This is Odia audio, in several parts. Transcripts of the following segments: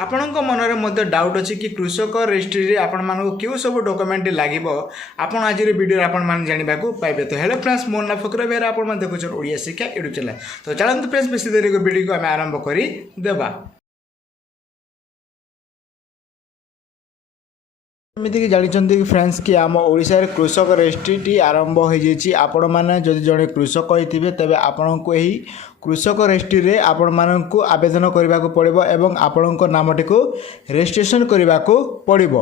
ଆପଣଙ୍କ ମନରେ ମଧ୍ୟ ଡାଉଟ୍ ଅଛି କି କୃଷକ ରେଜିଷ୍ଟ୍ରିରେ ଆପଣମାନଙ୍କୁ କେଉଁ ସବୁ ଡକୁମେଣ୍ଟ ଲାଗିବ ଆପଣ ଆଜିର ଭିଡ଼ିଓରେ ଆପଣମାନେ ଜାଣିବାକୁ ପାଇବେ। ତ ହେଲୋ ଫ୍ରେଣ୍ଡସ୍, ମୋ ନାଁ ଫକର ବେହେରା, ଆପଣମାନେ ଦେଖୁଛନ୍ତି ଓଡ଼ିଆ ଶିକ୍ଷା ୟୁଟ୍ୟୁବ୍ ଚ୍ୟାନେଲ୍। ତ ଚାଲନ୍ତୁ ଫ୍ରେଣ୍ଡସ୍, ବେଶୀ ଦେରି ଭିଡ଼ିଓକୁ ଆମେ ଆରମ୍ଭ କରିଦେବା। ଏମିତିକି ଜାଣିଛନ୍ତି କି ଫ୍ରେଣ୍ଡସ୍ କି ଆମ ଓଡ଼ିଶାରେ କୃଷକ ରେଜିଷ୍ଟ୍ରିଟି ଆରମ୍ଭ ହୋଇଯାଇଛି। ଆପଣମାନେ ଯଦି ଜଣେ କୃଷକ ହୋଇଥିବେ ତେବେ ଆପଣଙ୍କୁ ଏହି କୃଷକ ରେଜିଷ୍ଟ୍ରିରେ ଆପଣମାନଙ୍କୁ ଆବେଦନ କରିବାକୁ ପଡ଼ିବ ଏବଂ ଆପଣଙ୍କ ନାମଟିକୁ ରେଜିଷ୍ଟ୍ରେସନ୍ କରିବାକୁ ପଡ଼ିବ।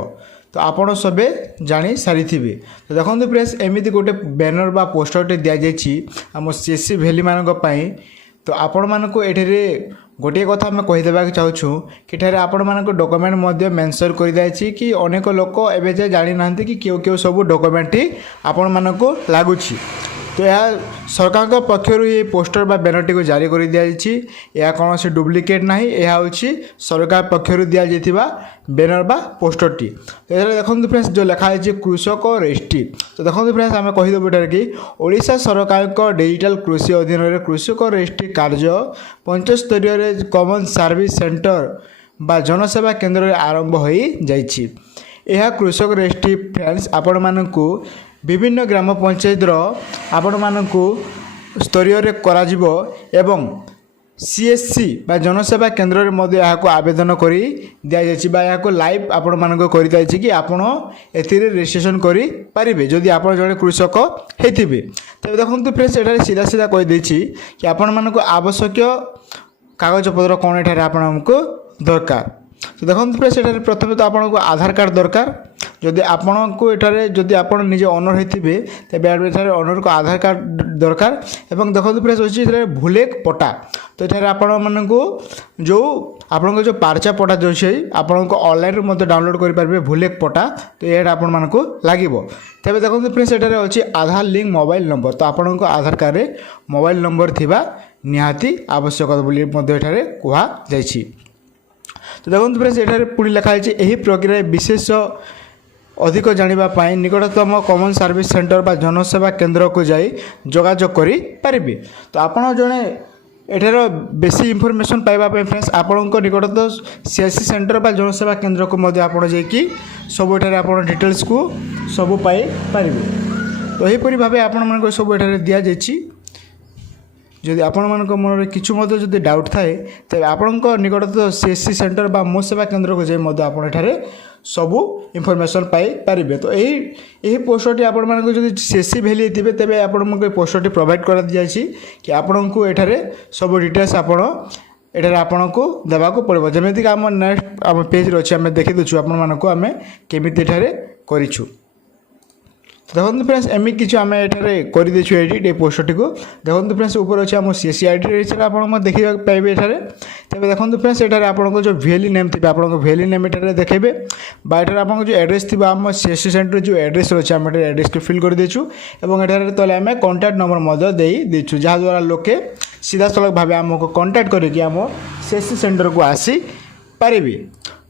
ତ ଆପଣ ସବେ ଜାଣି ସାରିଥିବେ। ତ ଦେଖନ୍ତୁ ଫ୍ରେଣ୍ଡସ୍, ଏମିତି ଗୋଟେ ବ୍ୟାନର ବା ପୋଷ୍ଟରଟେ ଦିଆଯାଇଛି ଆମ CSC ଭ୍ୟାଲିମାନଙ୍କ ପାଇଁ। ତ ଆପଣମାନଙ୍କୁ ଏଠାରେ ଗୋଟିଏ କଥା ଆମେ କହିଦେବାକୁ ଚାହୁଁଛୁ କି ଏଠାରେ ଆପଣମାନଙ୍କ ଡକୁମେଣ୍ଟ ମଧ୍ୟ ମେନସନ୍ କରିଦିଆଯାଇଛି କି ଅନେକ ଲୋକ ଏବେ ଯାଏ ଜାଣିନାହାନ୍ତି କି କେଉଁ ସବୁ ଡକୁମେଣ୍ଟଟି ଆପଣମାନଙ୍କୁ ଲାଗୁଛି। ତ ଏହା ସରକାରଙ୍କ ପକ୍ଷରୁ ଏହି ପୋଷ୍ଟର ବା ବ୍ୟାନରଟିକୁ ଜାରି କରିଦିଆଯାଇଛି। ଏହା କୌଣସି ଡୁପ୍ଲିକେଟ୍ ନାହିଁ, ଏହା ହେଉଛି ସରକାର ପକ୍ଷରୁ ଦିଆଯାଇଥିବା ବ୍ୟାନର ବା ପୋଷ୍ଟରଟି। ଏଠାରେ ଦେଖନ୍ତୁ ଫ୍ରେଣ୍ଡସ୍, ଯେଉଁ ଲେଖା ହେଇଛି କୃଷକ ରେଜିଷ୍ଟ୍ରି। ତ ଦେଖନ୍ତୁ ଫ୍ରେଣ୍ଡସ୍, ଆମେ କହିଦେବୁ ଏଠାରେ କି ଓଡ଼ିଶା ସରକାରଙ୍କ ଡିଜିଟାଲ କୃଷି ଅଧୀନରେ କୃଷକ ରେଜିଷ୍ଟ୍ରି କାର୍ଯ୍ୟ ପଞ୍ଚସ୍ତରୀୟରେ କମନ୍ ସର୍ଭିସ୍ ସେଣ୍ଟର ବା ଜନସେବା କେନ୍ଦ୍ରରେ ଆରମ୍ଭ ହୋଇଯାଇଛି। ଏହା କୃଷକ ରେଜିଷ୍ଟ୍ରି ଫ୍ରେଣ୍ଡସ୍ ଆପଣମାନଙ୍କୁ ବିଭିନ୍ନ ଗ୍ରାମ ପଞ୍ଚାୟତର ଆପଣମାନଙ୍କୁ ସ୍ତରୀୟରେ କରାଯିବ ଏବଂ CSC ବା ଜନସେବା କେନ୍ଦ୍ରରେ ମଧ୍ୟ ଏହାକୁ ଆବେଦନ କରି ଦିଆଯାଇଛି ବା ଏହାକୁ ଲାଇଭ୍ ଆପଣମାନଙ୍କୁ କରିଦିଆଯାଇଛି କି ଆପଣ ଏଥିରେ ରେଜିଷ୍ଟ୍ରେସନ୍ କରିପାରିବେ ଯଦି ଆପଣ ଜଣେ କୃଷକ ହେଇଥିବେ। ତେବେ ଦେଖନ୍ତୁ ଫ୍ରେଣ୍ଡସ୍, ଏଠାରେ ସିଧା ସିଧା କହିଦେଇଛି କି ଆପଣମାନଙ୍କୁ ଆବଶ୍ୟକୀୟ କାଗଜପତ୍ର କ'ଣ ଏଠାରେ ଆପଣଙ୍କୁ ଦରକାର। ତ ଦେଖନ୍ତୁ ଫ୍ରେଣ୍ଡସ୍, ଏଠାରେ ପ୍ରଥମେ ତ ଆପଣଙ୍କୁ ଆଧାର କାର୍ଡ଼ ଦରକାର। ଯଦି ଆପଣଙ୍କୁ ଏଠାରେ ଯଦି ଆପଣ ନିଜେ ଅନର୍ ହେଇଥିବେ ତେବେ ଏଠାରେ ଅନର୍ଙ୍କ ଆଧାର କାର୍ଡ଼ ଦରକାର। ଏବଂ ଦେଖନ୍ତୁ ଫ୍ରେଣ୍ଡସ୍, ଅଛି ଏଠାରେ ଭୁଲେକ ପଟା। ତ ଏଠାରେ ଆପଣମାନଙ୍କୁ ଆପଣଙ୍କ ଯେଉଁ ପାର୍ଚା ପଟା ଯେଉଁ ଅଛି ଆପଣଙ୍କୁ ଅନଲାଇନ୍ରୁ ମଧ୍ୟ ଡାଉନଲୋଡ଼ କରିପାରିବେ ଭୁଲେକ ପଟା। ତ ଏଇଟା ଆପଣମାନଙ୍କୁ ଲାଗିବ। ତେବେ ଦେଖନ୍ତୁ ଫ୍ରେଣ୍ଡସ୍, ଏଠାରେ ଅଛି ଆଧାର ଲିଙ୍କ ମୋବାଇଲ୍ ନମ୍ବର। ତ ଆପଣଙ୍କ ଆଧାର କାର୍ଡ଼ରେ ମୋବାଇଲ୍ ନମ୍ବର ଥିବା ନିହାତି ଆବଶ୍ୟକ ବୋଲି ମଧ୍ୟ ଏଠାରେ କୁହାଯାଇଛି। ତ ଦେଖନ୍ତୁ ଫ୍ରେଣ୍ଡସ୍, ଏଠାରେ ପୁଣି ଲେଖା ହେଇଛି ଏହି ପ୍ରକ୍ରିୟାରେ ବିଶେଷ ଅଧିକ ଜାଣିବା ପାଇଁ ନିକଟତମ କମନ୍ ସର୍ଭିସ୍ ସେଣ୍ଟର ବା ଜନସେବା କେନ୍ଦ୍ରକୁ ଯାଇ ଯୋଗାଯୋଗ କରିପାରିବେ। ତ ଆପଣ ଜଣେ ଏଠାର ବେଶୀ ଇନଫର୍ମେସନ୍ ପାଇବା ପାଇଁ ଫ୍ରେଣ୍ଡସ୍ ଆପଣଙ୍କ ନିକଟତମ CSC ସେଣ୍ଟର ବା ଜନସେବା କେନ୍ଦ୍ରକୁ ମଧ୍ୟ ଆପଣ ଯାଇକି ସବୁ ଏଠାରେ ଆପଣ ଡିଟେଲ୍ସକୁ ସବୁ ପାଇପାରିବେ। ତ ଏହିପରି ଭାବେ ଆପଣମାନଙ୍କୁ ସବୁ ଏଠାରେ ଦିଆଯାଇଛି। ଯଦି ଆପଣମାନଙ୍କ ମନରେ କିଛି ମଧ୍ୟ ଯଦି ଡାଉଟ୍ ଥାଏ ତେବେ ଆପଣଙ୍କ ନିକଟତମ CSC ସେଣ୍ଟର ବା ମୋ ସେବା କେନ୍ଦ୍ରକୁ ଯାଇ ମଧ୍ୟ ଆପଣ ଏଠାରେ ସବୁ ଇନଫର୍ମେସନ୍ ପାଇପାରିବେ। ତ ଏହି ପୋଷ୍ଟରଟି ଆପଣମାନଙ୍କୁ ଯଦି CSC ଭ୍ୟାଲି ହେଇଥିବେ ତେବେ ଆପଣଙ୍କୁ ଏହି ପୋଷ୍ଟରଟି ପ୍ରୋଭାଇଡ଼ କରାଯାଇଛି କି ଆପଣଙ୍କୁ ଏଠାରେ ସବୁ ଡିଟେଲ୍ସ ଏଠାରେ ଆପଣଙ୍କୁ ଦେବାକୁ ପଡ଼ିବ। ଯେମିତିକି ଆମ ନେକ୍ସଟ ଆମ ପେଜ୍ରେ ଅଛି, ଆମେ ଦେଖିଦେଉଛୁ ଆପଣମାନଙ୍କୁ ଆମେ କେମିତି ଏଠାରେ କରିଛୁ। ଦେଖନ୍ତୁ ଫ୍ରେଣ୍ଡସ୍, ଏମିତି କିଛି ଆମେ ଏଠାରେ କରିଦେଇଛୁ ଏଡ଼ିଟ୍ ଏ ପୋଷ୍ଟରଟିକୁ। ଦେଖନ୍ତୁ ଫ୍ରେଣ୍ଡସ୍, ଉପରେ ଅଛି ଆମ CSC ID ସେଟା ଆପଣ ଦେଖିବାକୁ ପାଇବେ ଏଠାରେ। ତେବେ ଦେଖନ୍ତୁ ଫ୍ରେଣ୍ଡସ୍, ଏଠାରେ ଆପଣଙ୍କ ଯେଉଁ ଭ୍ୟାଲି ନେମ୍ ଥିବେ ଆପଣଙ୍କ ଭ୍ୟାଲି ନେମ୍ ଏଠାରେ ଦେଖାଇବେ ବା ଏଠାରେ ଆପଣଙ୍କ ଯେଉଁ ଆଡ୍ରେସ୍ ଥିବ ଆମ CSC ସେଣ୍ଟର ଯେଉଁ ଆଡ୍ରେସ୍ ଅଛି ଆମେ ଏଠାରେ ଆଡ୍ରେସ୍କୁ ଫିଲ୍ କରିଦେଇଛୁ ଏବଂ ଏଠାରେ ତଳେ ଆମେ କଣ୍ଟାକ୍ଟ ନମ୍ବର ମଧ୍ୟ ଦେଇଦେଇଛୁ, ଯାହାଦ୍ୱାରା ଲୋକେ ସିଧାସଳଖ ଭାବେ ଆମକୁ କଣ୍ଟାକ୍ଟ କରିକି ଆମ CSC ସେଣ୍ଟରକୁ ଆସିପାରିବେ।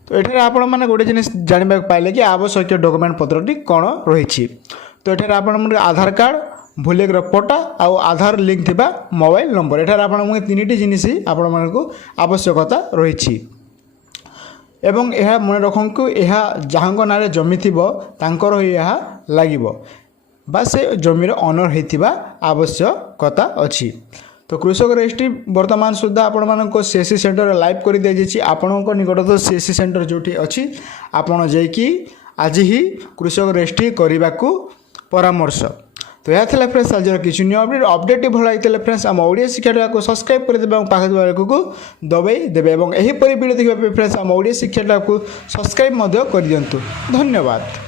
ତ ଏଠାରେ ଆପଣମାନେ ଗୋଟେ ଜିନିଷ ଜାଣିବାକୁ ପାଇଲେ କି ଆବଶ୍ୟକୀୟ ଡକୁମେଣ୍ଟ ପତ୍ରଟି କ'ଣ ରହିଛି। ତ ଏଠାରେ ଆପଣଙ୍କର ଆଧାର କାର୍ଡ଼, ଭୁଲେକର ପଟା ଆଉ ଆଧାର ଲିଙ୍କ ଥିବା ମୋବାଇଲ୍ ନମ୍ବର, ଏଠାରେ ଆପଣଙ୍କୁ ତିନିଟି ଜିନିଷ ଆପଣମାନଙ୍କୁ ଆବଶ୍ୟକତା ରହିଛି। ଏବଂ ଏହା ମନେ ରଖନ୍ତୁ, ଏହା ଯାହାଙ୍କ ନାଁରେ ଜମି ଥିବ ତାଙ୍କର ହିଁ ଏହା ଲାଗିବ ବା ସେ ଜମିର ଅନର୍ ହୋଇଥିବା ଆବଶ୍ୟକତା ଅଛି। ତ କୃଷକ ରେଜିଷ୍ଟ୍ରି ବର୍ତ୍ତମାନ ସୁଦ୍ଧା ଆପଣମାନଙ୍କ CSC ସେଣ୍ଟରରେ ଲାଇଭ୍ କରି ଦିଆଯାଇଛି। ଆପଣଙ୍କ ନିକଟତମ CSC ସେଣ୍ଟର ଯେଉଁଠି ଅଛି ଆପଣ ଯାଇକି ଆଜି ହିଁ କୃଷକ ରେଜିଷ୍ଟ୍ରି କରିବାକୁ ପରାମର୍ଶ। ତ ଏହା ଥିଲା ଫ୍ରେଣ୍ଡସ୍ ଆଜିର କିଛି ନ୍ୟୁ ଅପଡେଟ୍ ଭଲ ଲାଗିଥିଲେ ଫ୍ରେଣ୍ଡସ୍ ଆମ ଓଡ଼ିଆ ଶିକ୍ଷାଟାକୁ ସବସ୍କ୍ରାଇବ୍ କରିଦେବେ ଏବଂ ପାଖରେ ଥିବା ବେଲକୁ ଦବାଇ ଦେବେ ଏବଂ ଏହିପରି ଭିଡ଼ିଓ ଦେଖିବା ପାଇଁ ଫ୍ରେଣ୍ଡସ୍ ଆମ ଓଡ଼ିଆ ଶିକ୍ଷାଟାକୁ ସବସ୍କ୍ରାଇବ୍ ମଧ୍ୟ କରିଦିଅନ୍ତୁ। ଧନ୍ୟବାଦ।